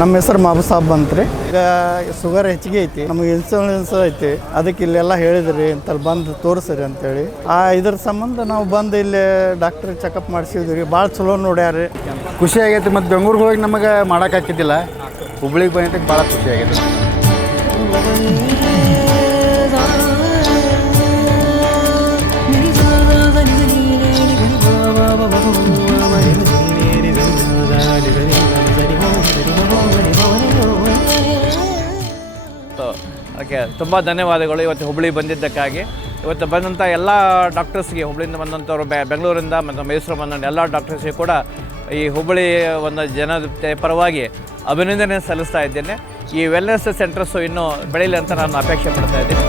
ನಮ್ಮ ಹೆಸರು ಮಾಬು ಸಾಬ್ ಅಂತ್ರಿ. ಈಗ ಶುಗರ್ ಹೆಚ್ಚಿಗೆ ಐತಿ, ನಮಗೆ ಇನ್ಸುಲೆನ್ಸ್ ಐತಿ, ಅದಕ್ಕೆ ಇಲ್ಲೆಲ್ಲ ಹೇಳಿದ್ರಿ ಅಂತಲ್ಲಿ ಬಂದು ತೋರಿಸ್ರಿ ಅಂತೇಳಿ ಇದ್ರ ಸಂಬಂಧ ನಾವು ಬಂದು ಇಲ್ಲಿ ಡಾಕ್ಟ್ರ್ ಚೆಕಪ್ ಮಾಡಿಸಿದ್ವಿ. ಭಾಳ ಚಲೋ ನೋಡ್ಯಾರಿ, ಖುಷಿ ಆಗೈತಿ. ಮತ್ತು ಬೆಂಗ್ಳೂರಿಗೆ ಹೋಗಿ ನಮಗೆ ಮಾಡೋಕ್ಕಾಕಿದ್ದಿಲ್ಲ, ಹುಬ್ಳಿಗೆ ಬಂದಿದ್ದಕ್ಕೆ ಭಾಳ ಖುಷಿ ಆಗೈತಿ. ಓಕೆ, ತುಂಬ ಧನ್ಯವಾದಗಳು ಇವತ್ತು ಹುಬ್ಳಿಗೆ ಬಂದಿದ್ದಕ್ಕಾಗಿ. ಇವತ್ತು ಬಂದಂಥ ಎಲ್ಲ ಡಾಕ್ಟರ್ಸ್ಗೆ, ಹುಬ್ಳಿಯಿಂದ ಬಂದಂಥವ್ರು, ಬೆಂಗಳೂರಿಂದ ಮತ್ತು ಮೈಸೂರು ಬಂದಂಥ ಎಲ್ಲ ಡಾಕ್ಟರ್ಸ್ಗೆ ಕೂಡ ಈ ಹುಬ್ಬಳ್ಳಿ ಒಂದು ಜನತೆ ಪರವಾಗಿ ಅಭಿನಂದನೆ ಸಲ್ಲಿಸ್ತಾ ಇದ್ದೇನೆ. ಈ ವೆಲ್ನೆಸ್ ಸೆಂಟರ್ಸು ಇನ್ನೂ ಬೆಳೀಲಿ ಅಂತ ನಾನು ಅಪೇಕ್ಷೆ ಪಡ್ತಾ ಇದ್ದೀನಿ.